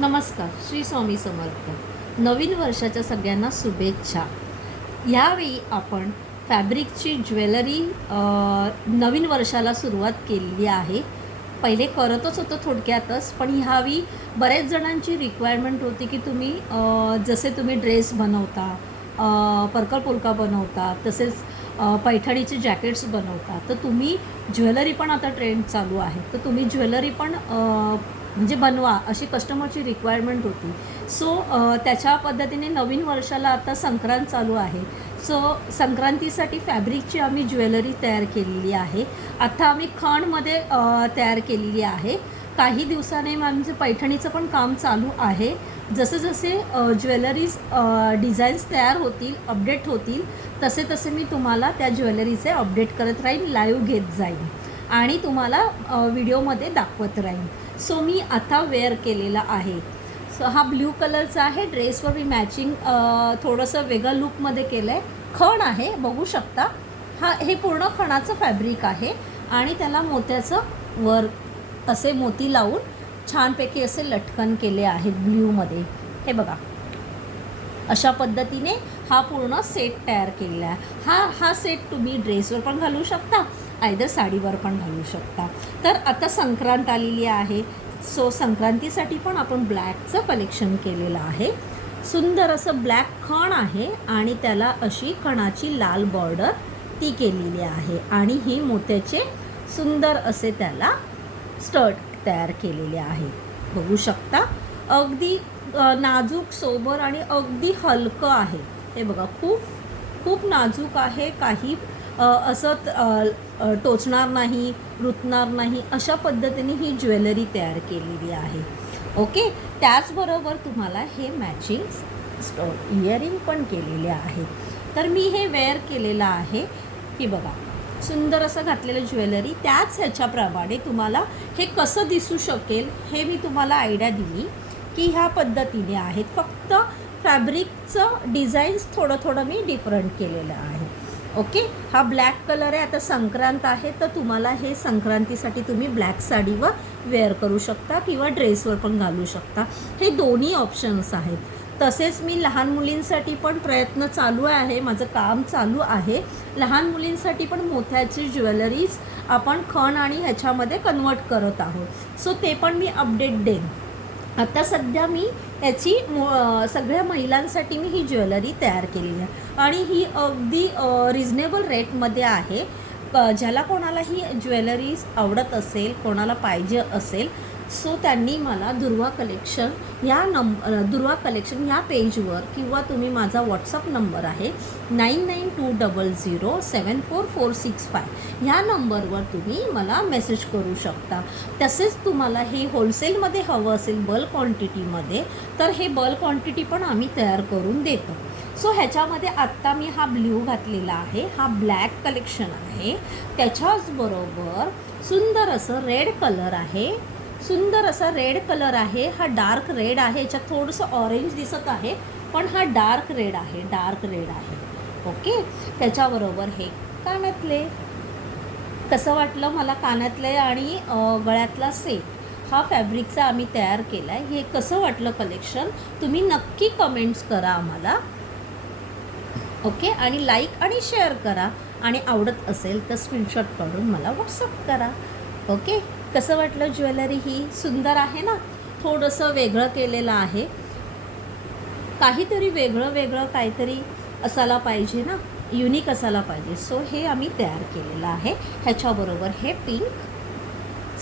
नमस्कार. श्री स्वामी समर्थ. नवीन वर्षाच्या सगळ्यांना शुभेच्छा. यावेळी आपण फॅब्रिकची ज्वेलरी नवीन वर्षाला सुरुवात केलेली आहे. पहिले करतच होतो थोडक्यातच, पण ह्यावेळी बऱ्याच जणांची रिक्वायरमेंट होती की तुम्ही जसे तुम्ही ड्रेस बनवता, पर्कल पोलका बनवता, तसेच पैठणीचे जॅकेट्स बनवता, तर तुम्ही ज्वेलरी पण आता ट्रेंड चालू आहे, तर तुम्ही ज्वेलरी पण म्हणजे बनवा अशी कस्टमरची रिक्वायरमेंट होती. सो त्याच्या पद्धतीने नवीन वर्षाला आता संक्रांत चालू आहे. सो संक्रांतीसाठी फॅब्रिकची आम्ही ज्वेलरी तयार केलेली आहे. आता आम्ही खणमध्ये तयार केलेली आहे. काही दिवसाने आमचं पैठणीचं पण काम चालू आहे. जसे जसे ज्वेलरीज डिझाईन्स तयार होतील, अपडेट होतील, तसे तसे मी तुम्हाला त्या ज्वेलरीचे अपडेट करत राहीन, लाईव्ह घेत जाईन आणि तुम्हाला व्हिडिओमध्ये दाखवत राहीन. सो मी आता वेअर केलेला आहे. सो हा ब्ल्यू कलरचा आहे. ड्रेसवर मी मॅचिंग थोडंसं वेगळं लुकमध्ये केलं आहे. खण आहे, बघू शकता. हे पूर्ण खणाचं फॅब्रिक आहे आणि त्याला मोत्याचं वर्क असे मोती लावून छानपैकी असे लटकन केले आहेत ब्ल्यूमध्ये. हे बघा, अशा पद्धतीने हा पूर्ण सेट तयार केलेला आहे. हा सेट तुम्ही ड्रेसवर पण घालू शकता, आयदर साडीवर पण घालू शकता. तर आता संक्रांत आलेली आहे. सो संक्रांतीसाठी पण आपण ब्लॅकचं कलेक्शन केलेलं आहे. सुंदर असं ब्लॅक खण आहे आणि त्याला अशी खणाची लाल बॉर्डर ती केलेली आहे आणि ही मोत्याचे सुंदर असे त्याला स्टड तयार केलेले आहे. बघू शकता, अगदी नाजूक, सोबर आणि अगदी हलकं आहे. हे बघा, खूप खूप नाजूक आहे. काही असं टोचणार नाही, रुतणार नाही, अशा पद्धतीने ही ज्वेलरी तयार केलेली आहे. ओके. त्याचबरोबर तुम्हाला हे मॅचिंग इयरिंग पण केलेले आहेत. तर मी हे वेअर केलेलं आहे. ही बघा, सुंदर असं घातलेलं ज्वेलरी. त्याच ह्याच्याप्रमाणे तुम्हाला हे कसं दिसू शकेल हे मी तुम्हाला आयडिया दिली की ह्या पद्धतीने आहेत. फक्त फॅब्रिकचं डिझाईन्स थोडं मी डिफरंट केलेलं आहे. ओके. हा ब्लॅक कलर आहे. आता संक्रांत आहे, तर तुम्हाला हे संक्रांतीसाठी तुम्ही ब्लॅक साडीवर वेअर करू शकता किंवा ड्रेसवर पण घालू शकता. हे दोन्ही ऑप्शन्स आहेत. तसेच मी लहान मुलींसाठी पण प्रयत्न चालू आहे, माझं काम चालू आहे. लहान मुलींसाठी पण मोत्याची ज्वेलरीज आपण खण आणि ह्याच्यामध्ये कन्वर्ट करत आहोत. सो ते पण मी अपडेट देईन. आता सध्या मी याची सगळ्या महिलांसाठी मी ही ज्वेलरी तयार केलेली आहे आणि ही अगदी रिजनेबल रेटमध्ये आहे. ज्याला कोणाला ही ज्वेलरीज आवडत असेल, कोणाला पाहिजे असेल, सो त्यांनी मला दुर्वा कलेक्शन ह्या पेजवर किंवा तुम्ही माझा व्हॉट्सअप नंबर आहे 9920074465 ह्या नंबरवर तुम्ही मला मेसेज करू शकता. तसेच तुम्हाला हे होलसेलमध्ये हवं असेल बल्क क्वांटिटीमध्ये, तर हे बल्क क्वांटिटी पण आम्ही तयार करून देतो. सो ह्याच्यामध्ये आत्ता मी हा ब्ल्यू घातलेला आहे. हा ब्लॅक कलेक्शन आहे. त्याच्याचबरोबर सुंदर असं रेड कलर आहे. सुंदर असा रेड कलर आहे. हा डार्क रेड आहे. याच्यात थोडंसं ऑरेंज दिसत आहे, पण हा डार्क रेड आहे. ओके. त्याच्याबरोबर हे कानातले. कसं वाटलं मला कानातले आणि गळ्यातला सेट हा फॅब्रिकचा आम्ही तयार केला आहे. हे कसं वाटलं कलेक्शन तुम्ही नक्की कमेंट्स करा आम्हाला. ओके. आणि लाईक आणि शेअर करा आणि आवडत असेल तर स्क्रीनशॉट काढून मला व्हॉट्सअप करा. ओके. कसं वाटलं ज्वेलरी? ही सुंदर आहे ना. थोडंसं वेगळं केलेलं आहे. काहीतरी वेगळं काहीतरी असायला पाहिजे ना, युनिक असायला पाहिजे. सो हे आम्ही तयार केलेलं आहे. ह्याच्याबरोबर हे पिंक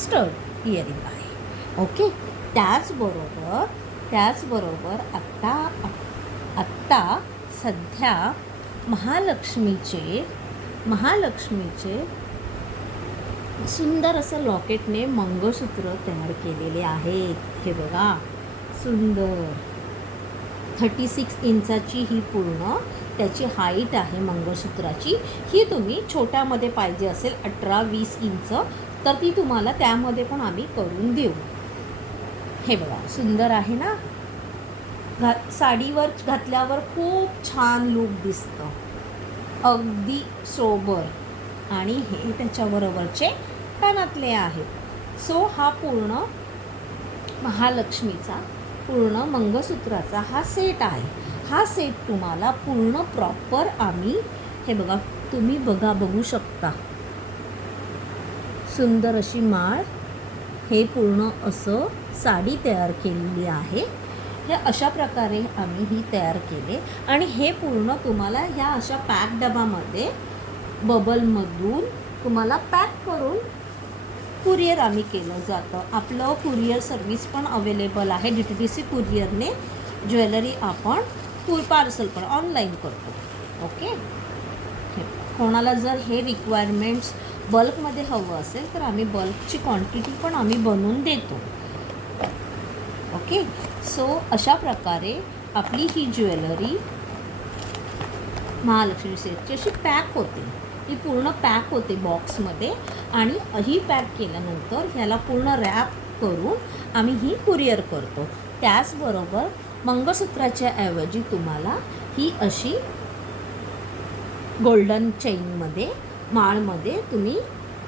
स्टड इयरिंग आहे. ओके. त्याचबरोबर आत्ता सध्या महालक्ष्मीचे सुंदर असं लॉकेटने मंगळसूत्र तयार केलेले आहेत. हे बघा, सुंदर 36 इंचाची ही पूर्ण त्याची हाईट आहे मंगळसूत्राची. ही तुम्ही छोट्यामध्ये पाहिजे असेल 18-20 इंच, तर ती तुम्हाला त्यामध्ये पण आम्ही करून देऊ. हे बघा, सुंदर आहे ना. साडीवर घातल्यावर खूप छान लूक दिसतं, अगदी सोबर. आणि हे त्याच्याबरोबरचे कानातले आहेत. सो हा पूर्ण महालक्ष्मीचा पूर्ण मंगळसूत्राचा हा सेट आहे. हा सेट तुम्हाला पूर्ण प्रॉपर आम्ही हे बघा, तुम्ही बघू शकता सुंदर अशी माळ, हे पूर्ण असं साडी तयार केलेली आहे. हे अशा प्रकारे आम्ही ही तयार केले आणि हे पूर्ण तुम्हाला ह्या अशा पॅक डबामध्ये बबलमधून तुम्हाला पॅक करून कुरिअर आम्ही केलं जातं. आपलं कुरिअर सर्विस पण अवेलेबल आहे. DTDC कुरिअरने ज्वेलरी आपण पार्सल पण ऑनलाईन करतो. ओके. कोणाला जर हे रिक्वायरमेंट्स बल्कमध्ये हवं असेल तर आम्ही बल्कची क्वांटिटी पण आम्ही बनवून देतो. ओके. सो अशा प्रकारे आपली ही ज्वेलरी महालक्ष्मी सेटची अशी पॅक होते. ही पूर्ण पॅक होते बॉक्समध्ये आणि ही पॅक केल्यानंतर ह्याला पूर्ण रॅप करून आम्ही ही कुरिअर करतो. त्याचबरोबर मंगळसूत्राच्या ऐवजी तुम्हाला ही अशी गोल्डन चेनमध्ये माळमध्ये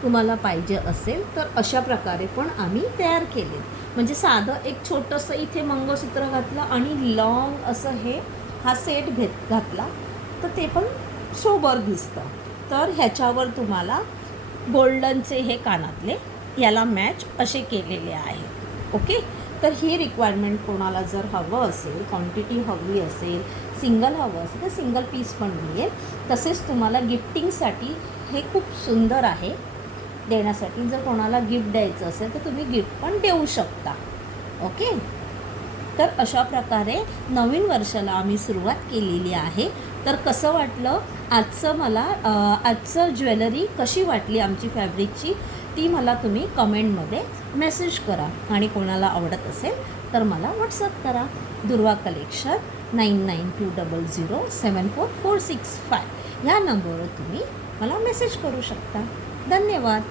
तुम्हाला पाहिजे असेल तर अशा प्रकारे पण आम्ही तयार केले. म्हणजे साधं एक छोटंसं इथे मंगळसूत्र घातलं आणि लॉंग असं हा सेट घातला तर ते पण सोबर दिसतं. तर ह्याच्यावर तुम्हाला गोल्डनचे हे कानातले याला मॅच असे केलेले आहे. ओके. तर ही रिक्वायरमेंट कोणाला जर हवं असेल, क्वांटिटी हवी असेल, सिंगल हवं असेल तर सिंगल पीस पण मिळेल. तसेच तुम्हाला गिफ्टिंगसाठी हे खूप सुंदर आहे देण्यासाठी. जर कोणाला गिफ्ट द्यायचं असेल तर तुम्ही गिफ्ट पण देऊ शकता. ओके. तर अशा प्रकारे नवीन वर्षाला आम्ही सुरुवात केलेली आहे. तर कसं वाटलं आजचं ज्वेलरी कशी वाटली आमची फॅब्रिकची ती मला तुम्ही कमेंटमध्ये मेसेज करा आणि कोणाला आवडत असेल तर मला व्हॉट्सअप करा. दुर्वा कलेक्शन 9920074465 ह्या नंबरवर तुम्ही मला मेसेज करू शकता. धन्यवाद.